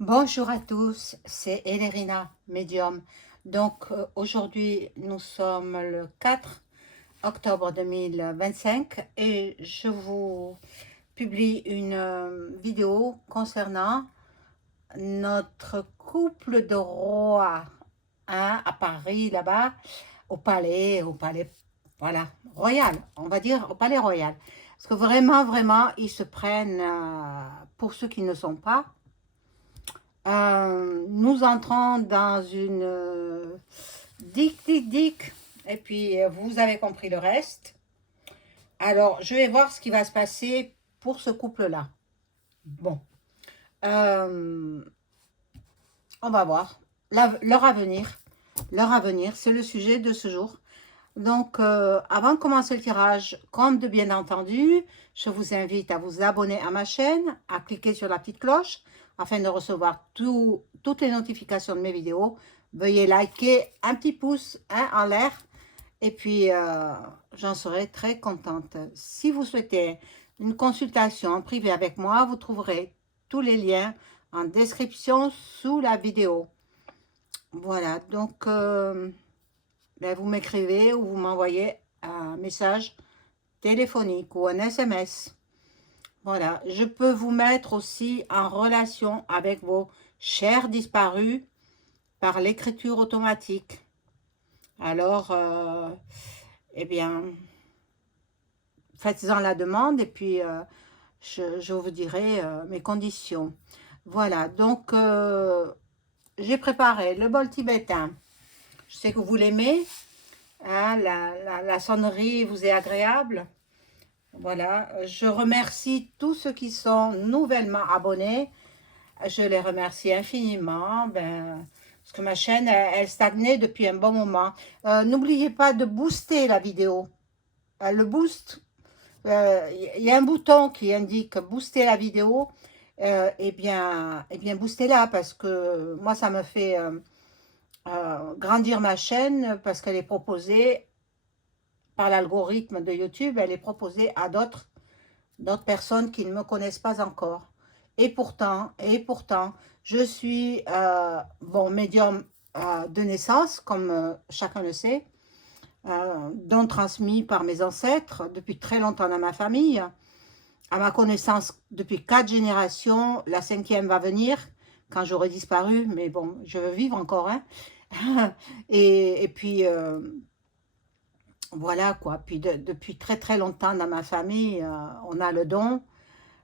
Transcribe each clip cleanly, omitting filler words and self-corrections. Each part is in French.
Bonjour à tous, c'est Elérina, médium. Donc aujourd'hui, nous sommes le 4 octobre 2025 et je vous publie une vidéo concernant notre couple de rois, hein, à Paris, là-bas, au palais, voilà, royal, on va dire au palais royal. Parce que vraiment, ils se prennent, pour ceux qui ne sont pas, nous entrons dans une dic, et puis vous avez compris le reste. Alors, je vais voir ce qui va se passer pour ce couple-là. Bon, euh, on va voir. Leur avenir, c'est le sujet de ce jour. Donc, avant de commencer le tirage, comme de bien entendu, je vous invite à vous abonner à ma chaîne, à cliquer sur la petite cloche afin de recevoir toutes les notifications de mes vidéos. Veuillez liker, un petit pouce en l'air et puis j'en serai très contente. Si vous souhaitez une consultation en privé avec moi, vous trouverez tous les liens en description sous la vidéo. Voilà, donc ben, vous m'écrivez ou vous m'envoyez un message téléphonique ou un SMS. Voilà, je peux vous mettre aussi en relation avec vos chers disparus par l'écriture automatique. Alors, eh bien, faites-en la demande et puis je vous dirai mes conditions. Voilà, donc j'ai préparé le bol tibétain. Je sais que vous l'aimez. Hein, la sonnerie vous est agréable. Voilà, je remercie tous ceux qui sont nouvellement abonnés. Je les remercie infiniment. Parce que ma chaîne, elle stagnait depuis un bon moment. N'oubliez pas de booster la vidéo. Le boost, il y a un bouton qui indique booster la vidéo. Boostez-la parce que moi, ça me fait grandir ma chaîne parce qu'elle est proposée par l'algorithme de YouTube, elle est proposée à d'autres personnes qui ne me connaissent pas encore. Et pourtant, je suis bon médium de naissance, comme chacun le sait, don transmis par mes ancêtres depuis très longtemps dans ma famille. À ma connaissance, depuis 4 générations, la 5e va venir quand j'aurai disparu, mais bon, je veux vivre encore, hein. et puis, voilà quoi. Puis depuis très longtemps dans ma famille, on a le don,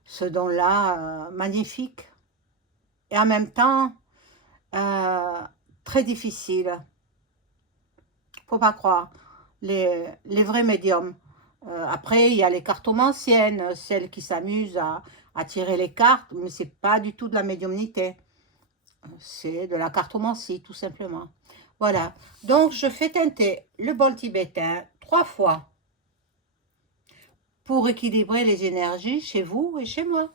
ce don-là magnifique. Et en même temps, euh, très difficile. Faut pas croire. Les vrais médiums. Après, il y a les cartomanciennes, celles qui s'amusent à tirer les cartes, mais c'est pas du tout de la médiumnité. C'est de la cartomancie, tout simplement. Voilà. Donc, je fais teinter le bol tibétain 3 fois pour équilibrer les énergies chez vous et chez moi.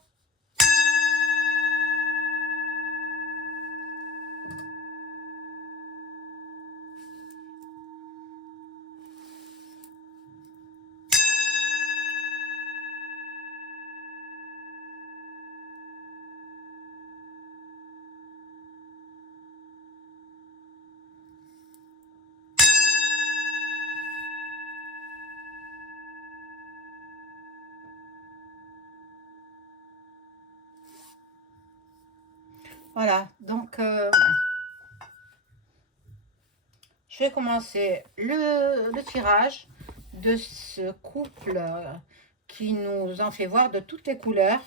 Voilà. Donc, je vais commencer le tirage de ce couple qui nous en fait voir de toutes les couleurs.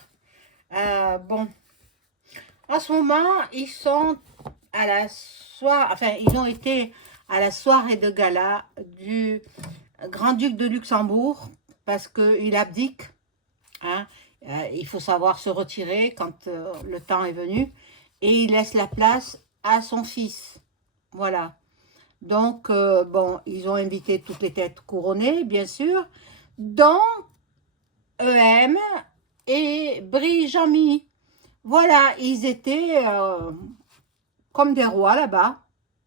Bon, en ce moment, ils sont à la soirée, enfin, ils ont été à la soirée de gala du grand-duc de Luxembourg parce qu'il abdique. Hein. Il faut savoir se retirer quand le temps est venu et il laisse la place à son fils. Voilà. Donc, bon, ils ont invité toutes les têtes couronnées, bien sûr, dont EM et Brie-Jamy. Voilà, ils étaient comme des rois là-bas.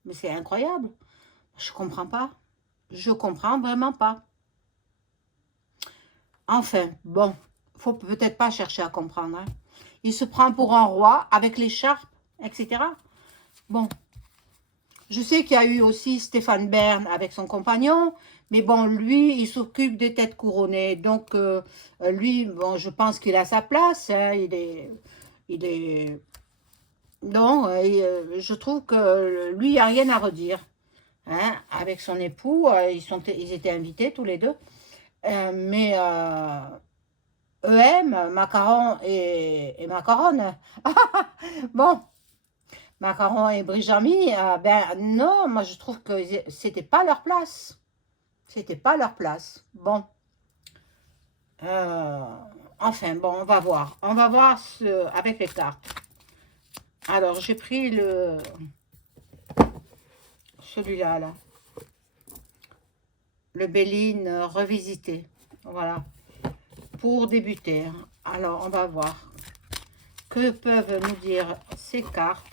Mais c'est incroyable. Je comprends pas. Je comprends vraiment pas. Enfin, bon, faut peut-être pas chercher à comprendre. Hein. Il se prend pour un roi avec l'écharpe. etc. Bon, je sais qu'il y a eu aussi Stéphane Bern avec son compagnon, mais bon, lui, il s'occupe des têtes couronnées. Donc, lui, bon, je pense qu'il a sa place. Hein, il est, non, je trouve que lui, il n'y a rien à redire. Hein, avec son époux, ils étaient invités tous les deux. Mais EM, Macaron et Macaron. Bon, Macaron et Brijami, ben non, moi je trouve que c'était pas leur place. C'était pas leur place. Bon, euh, enfin bon, on va voir. On va voir avec les cartes. Alors j'ai pris celui-là, là. Le Béline revisité. Voilà. Pour débuter. Alors on va voir. Que peuvent nous dire ces cartes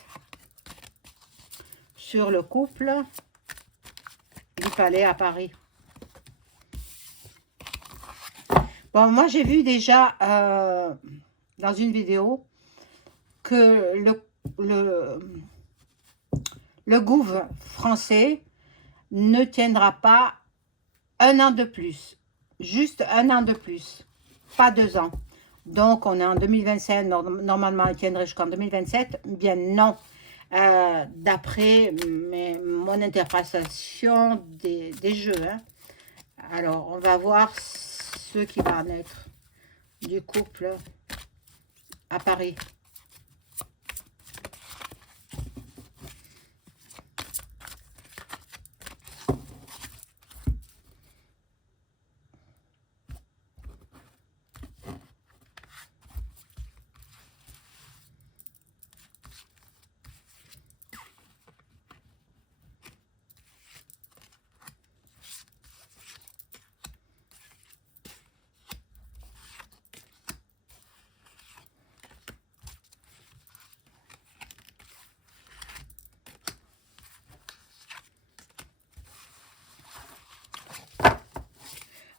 sur le couple du Palais à Paris? Bon, moi j'ai vu déjà dans une vidéo que le gouv français ne tiendra pas un an de plus. Juste un an de plus. Pas 2 ans. Donc on est en 2025. Normalement il tiendrait jusqu'en 2027. Bien non. D'après mon interprétation des jeux. Hein. Alors, on va voir ce qui va naître du couple à Paris.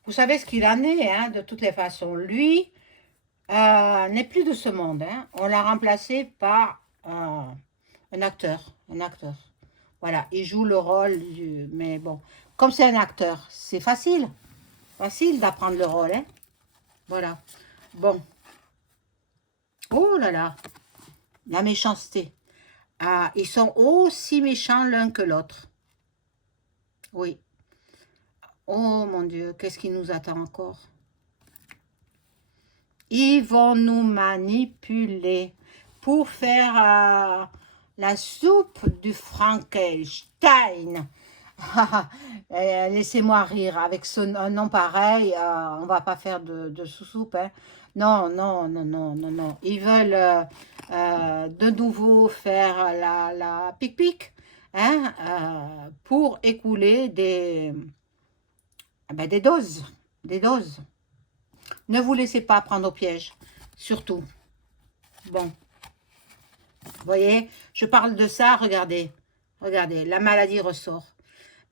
Vous savez ce qu'il en est, hein, de toutes les façons. Lui n'est plus de ce monde. Hein. On l'a remplacé par un acteur. Un acteur. Voilà, il joue le rôle du... Mais bon, comme c'est un acteur, c'est facile. Facile d'apprendre le rôle. Hein. Voilà. Bon. Oh là là. La méchanceté. Ah, ils sont aussi méchants l'un que l'autre. Oui. Oh mon Dieu, qu'est-ce qui nous attend encore? Ils vont nous manipuler pour faire la soupe du Frankenstein. Laissez-moi rire. Avec un nom pareil, on ne va pas faire de sous-soupe. Hein. Non, non, non, non, non, non. Ils veulent de nouveau faire la pic-pic hein, pour écouler des doses. Des doses. Ne vous laissez pas prendre au piège. Surtout. Bon. Vous voyez, je parle de ça, regardez. Regardez, la maladie ressort.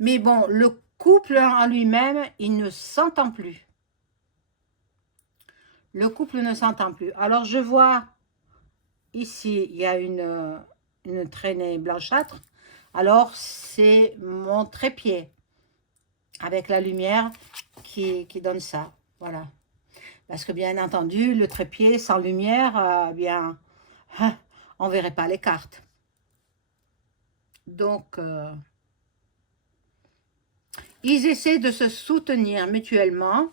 Mais bon, le couple en lui-même, il ne s'entend plus. Le couple ne s'entend plus. Alors, je vois, ici, il y a une traînée blanchâtre. Alors, c'est mon trépied avec la lumière qui donne ça. Voilà. Parce que, bien entendu, le trépied sans lumière, bien, on ne verrait pas les cartes. Donc, ils essaient de se soutenir mutuellement,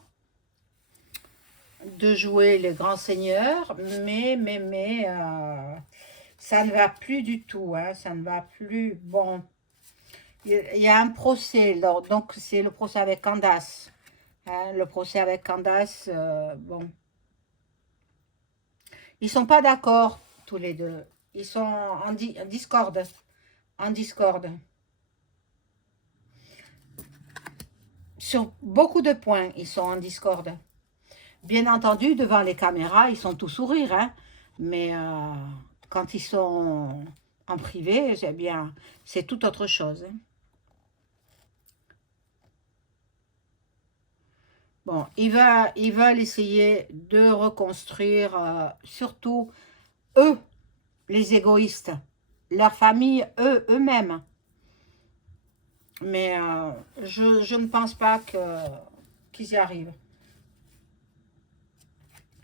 de jouer les grands seigneurs, mais ça ne va plus du tout, hein, ça ne va plus. Bon, il y a un procès, donc c'est le procès avec Candace. Hein, le procès avec Candace, bon. Ils ne sont pas d'accord, tous les deux. Ils sont en discorde. En discorde. Sur beaucoup de points, ils sont en discorde. Bien entendu, devant les caméras, ils sont tout sourire. Hein, mais quand ils sont en privé, eh bien, c'est tout autre chose. Hein. Bon, ils veulent essayer de reconstruire, surtout eux, les égoïstes. leur famille, eux-mêmes. Mais je ne pense pas qu'ils y arrivent.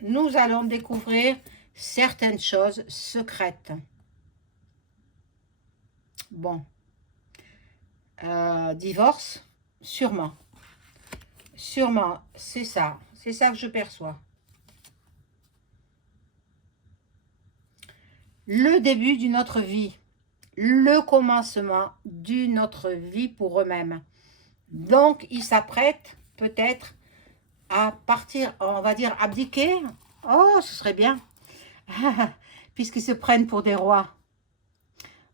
Nous allons découvrir certaines choses secrètes. Bon. Divorce, sûrement. Sûrement, c'est ça. C'est ça que je perçois. Le début d'une autre vie. Le commencement d'une autre vie pour eux-mêmes. Donc, ils s'apprêtent peut-être à partir, on va dire, abdiquer. Oh, ce serait bien. Puisqu'ils se prennent pour des rois.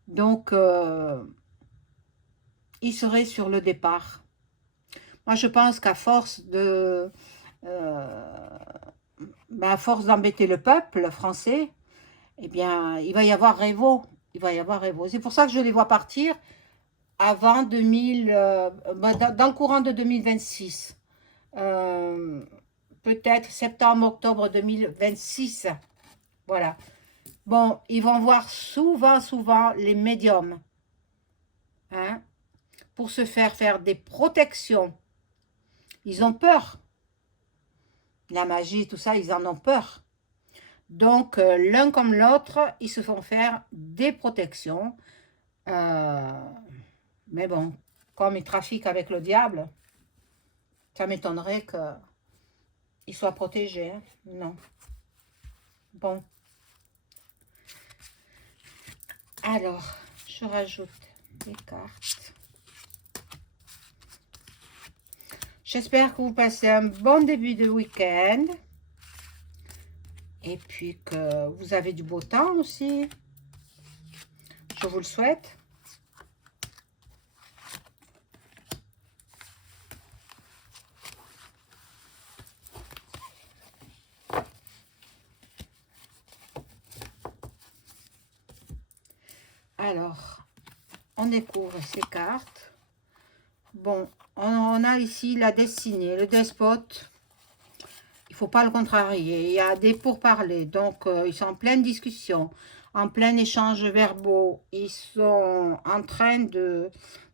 Donc, ils seraient sur le départ. Moi, je pense qu'à force à force d'embêter le peuple français, eh bien, il va y avoir révo. Il va y avoir révo. C'est pour ça que je les vois partir avant 2000, dans le courant de 2026. Peut-être septembre, octobre 2026. Voilà. Bon, ils vont voir souvent les médiums. Hein, pour se faire des protections. Ils ont peur. La magie, tout ça, ils en ont peur. Donc, l'un comme l'autre, ils se font faire des protections. Mais bon, comme ils trafiquent avec le diable, ça m'étonnerait qu'ils soient protégés. Hein. Non. Bon. Alors, je rajoute des cartes. J'espère que vous passez un bon début de week-end. Et puis que vous avez du beau temps aussi. Je vous le souhaite. Alors, on découvre ces cartes. Bon, on a ici la destinée, le despote. Il ne faut pas le contrarier. Il y a des pourparlers. Donc, ils sont en pleine discussion, en plein échange verbaux. Ils sont en train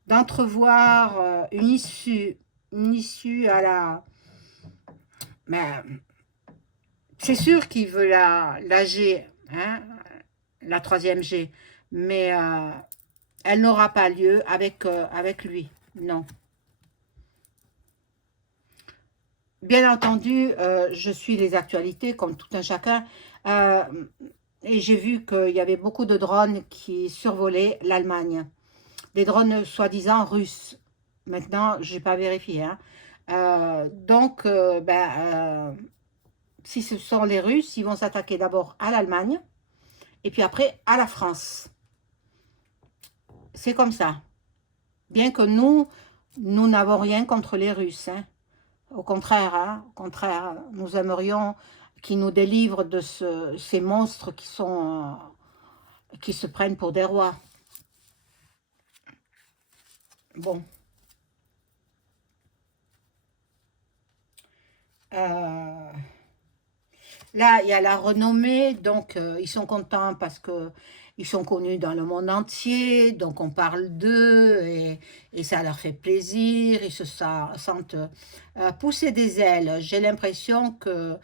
d'entrevoir une issue à la... Mais c'est sûr qu'il veut la G, hein, la troisième G. Mais elle n'aura pas lieu avec lui. Non. Bien entendu, je suis les actualités comme tout un chacun. Et j'ai vu qu'il y avait beaucoup de drones qui survolaient l'Allemagne. Des drones soi-disant russes. Maintenant, je n'ai pas vérifié. Hein. Donc, si ce sont les Russes, ils vont s'attaquer d'abord à l'Allemagne et puis après à la France. C'est comme ça. Bien que nous n'avons rien contre les Russes. Hein. Au contraire, nous aimerions qu'ils nous délivrent de ces monstres qui se prennent pour des rois. Bon. Là, il y a la renommée, donc ils sont contents parce que ils sont connus dans le monde entier, donc on parle d'eux et ça leur fait plaisir, ils se sentent pousser des ailes. J'ai l'impression que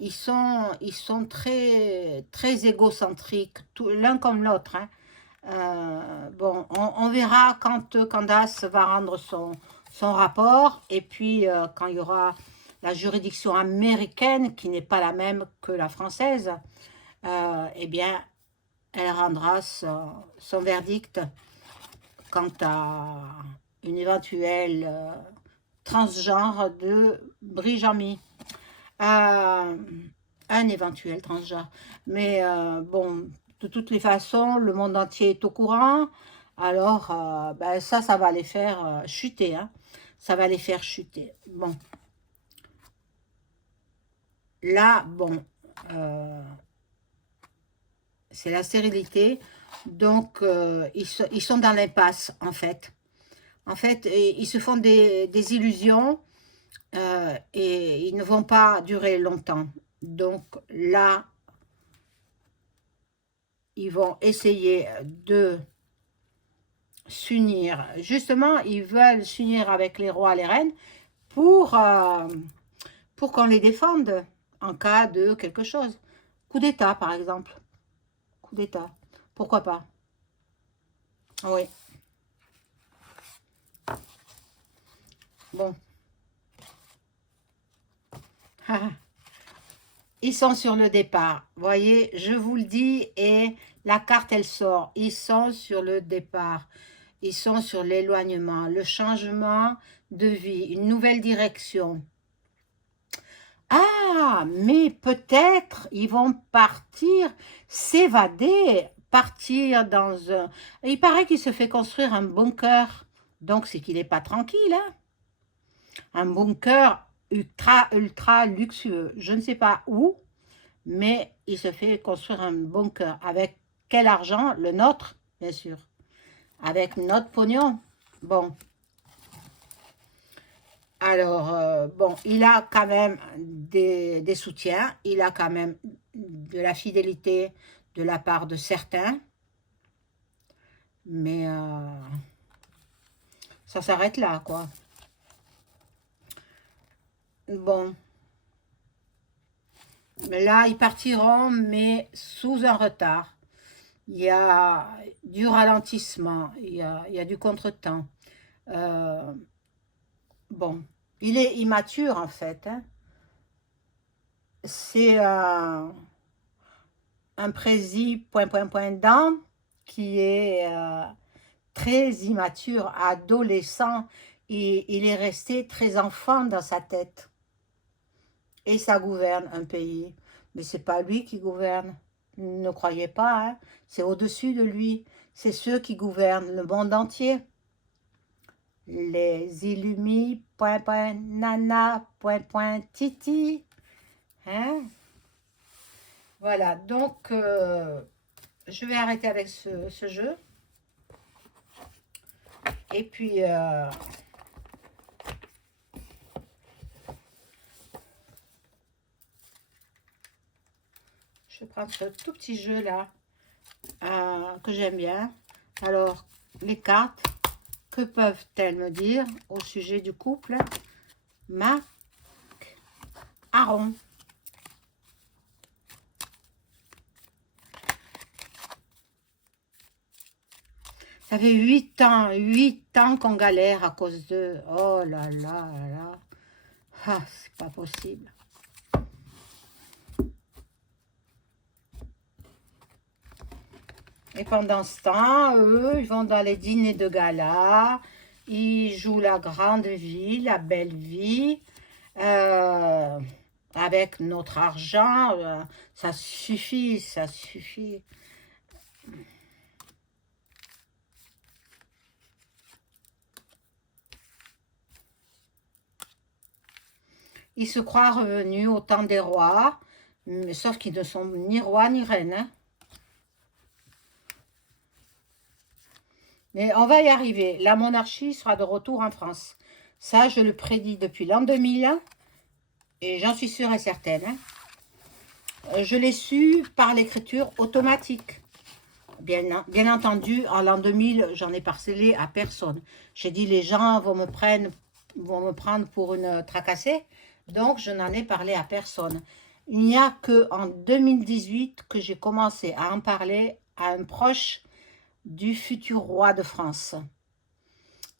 ils sont très, très égocentriques, l'un comme l'autre. Hein. Bon, on verra quand Candace va rendre son rapport et puis quand il y aura la juridiction américaine, qui n'est pas la même que la française, eh bien, elle rendra son verdict quant à une éventuelle transgenre de Brijami. Un éventuel transgenre. Mais bon, de toutes les façons, le monde entier est au courant. Alors, ça va les faire chuter. Hein. Ça va les faire chuter. Bon. Là, bon, c'est la stérilité. Donc, ils sont dans l'impasse, en fait. En fait, ils se font des illusions et ils ne vont pas durer longtemps. Donc, là, ils vont essayer de s'unir. Justement, ils veulent s'unir avec les rois, les reines, pour qu'on les défende en cas de quelque chose. Coup d'État, par exemple. Coup d'État. Pourquoi pas? Oui. Bon. Ils sont sur le départ. Vous voyez, je vous le dis, et la carte, elle sort. Ils sont sur le départ. Ils sont sur l'éloignement, le changement de vie, une nouvelle direction. Ah, mais peut-être ils vont partir, s'évader, partir dans un... Il paraît qu'il se fait construire un bunker. Donc, c'est qu'il n'est pas tranquille, hein? Un bunker ultra, ultra luxueux. Je ne sais pas où, mais il se fait construire un bunker. Avec quel argent? Le nôtre, bien sûr. Avec notre pognon. Bon. Alors, bon, il a quand même des soutiens, il a quand même de la fidélité de la part de certains, mais ça s'arrête là, quoi. Bon, là, ils partiront, mais sous un retard. Il y a du ralentissement, il y a du contretemps. Euh, bon, il est immature, en fait, hein. C'est un prési point point point dent qui est très immature, adolescent, et il est resté très enfant dans sa tête. Et ça gouverne un pays. Mais c'est pas lui qui gouverne. Ne croyez pas, hein. C'est au-dessus de lui. C'est ceux qui gouvernent le monde entier. Les Illumi, point point nana, point point titi. Hein? Voilà, donc je vais arrêter avec ce jeu. Et puis, je vais prendre ce tout petit jeu là, que j'aime bien. Alors, les cartes, que peuvent-elles me dire au sujet du couple Marc Aaron? Ça fait 8 ans qu'on galère à cause d'eux. Oh là là là là. Ah, c'est pas possible. Et pendant ce temps, eux, ils vont dans les dîners de gala. Ils jouent la grande vie, la belle vie. Avec notre argent. Ça suffit, ça suffit. Ils se croient revenus au temps des rois, mais sauf qu'ils ne sont ni rois ni reines, hein. Mais on va y arriver. La monarchie sera de retour en France. Ça, je le prédis depuis l'an 2000, hein, et j'en suis sûre et certaine, hein. Je l'ai su par l'écriture automatique. Bien entendu, en l'an 2000, j'en ai parcellé à personne. J'ai dit, les gens vont me prendre pour une tracassée. Donc, je n'en ai parlé à personne. Il n'y a qu'en 2018 que j'ai commencé à en parler à un proche du futur roi de France.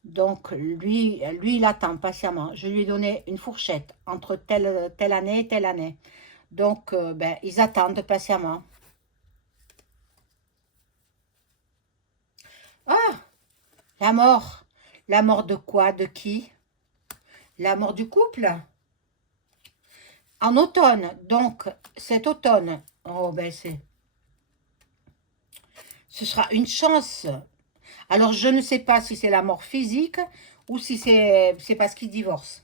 Donc, lui, il attend patiemment. Je lui ai donné une fourchette entre telle année et telle année. Donc, ben, ils attendent patiemment. Ah, la mort. La mort de quoi? De qui? La mort du couple? En automne, donc cet automne, oh ben ce sera une chance. Alors je ne sais pas si c'est la mort physique ou si c'est parce qu'ils divorcent.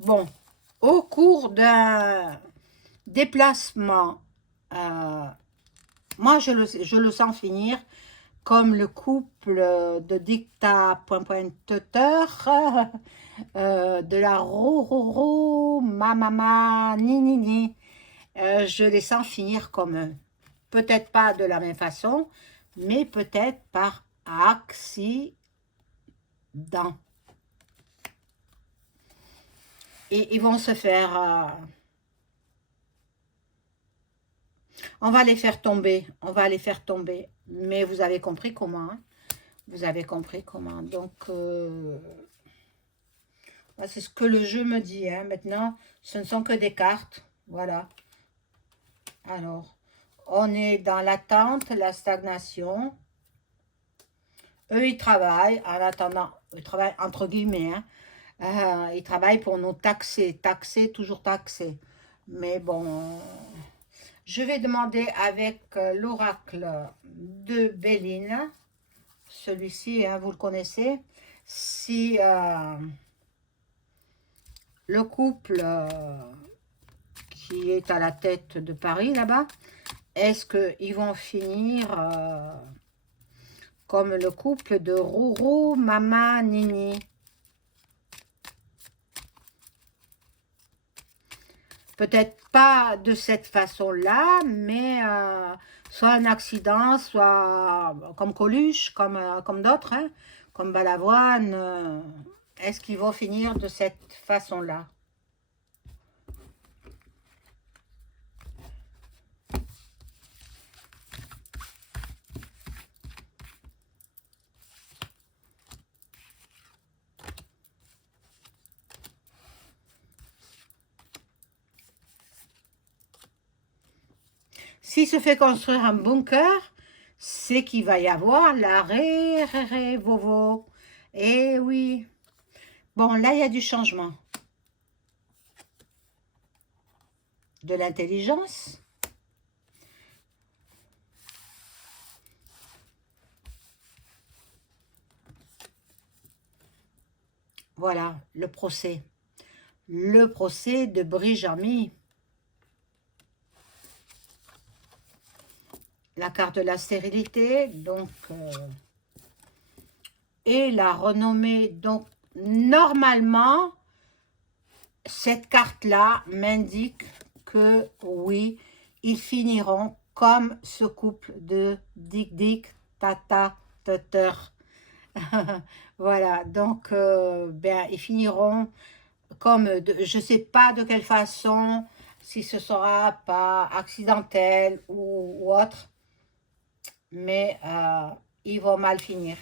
Bon, au cours d'un déplacement, moi je le sens finir comme le couple de Dicta pointeur, de la Rororo, ma mama, ni ni ni. Je les sens finir comme eux. Peut-être pas de la même façon, mais peut-être par accident. Et ils vont se faire... on va les faire tomber, on va les faire tomber. Mais vous avez compris comment, hein? Vous avez compris comment. Donc, c'est ce que le jeu me dit, hein. Maintenant, ce ne sont que des cartes. Voilà. Alors, on est dans l'attente, la stagnation. Eux, ils travaillent en attendant, ils travaillent entre guillemets, hein. Ils travaillent pour nous taxer, taxer, toujours taxer. Mais bon, je vais demander avec l'oracle de Béline, celui-ci, hein, vous le connaissez, si le couple qui est à la tête de Paris, là-bas, est-ce qu'ils vont finir comme le couple de Roro, Mama, Nini? Peut-être pas de cette façon-là, mais soit un accident, soit comme Coluche, comme d'autres, hein, comme Balavoine. Est-ce qu'ils vont finir de cette façon-là? S'il se fait construire un bunker, c'est qu'il va y avoir la vovo. Eh oui. Bon, là, il y a du changement. De l'intelligence. Voilà, le procès. Le procès de Brijami. La carte de la stérilité, donc, et la renommée. Donc, normalement, cette carte-là m'indique que, oui, ils finiront comme ce couple de Dick Dick, Tata, Tutter. Voilà, donc, ben, ils finiront comme, je ne sais pas de quelle façon, si ce sera pas accidentel ou autre, mais ils vont mal finir.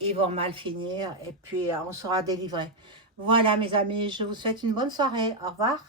Ils vont mal finir et puis on sera délivré. Voilà mes amis, je vous souhaite une bonne soirée. Au revoir.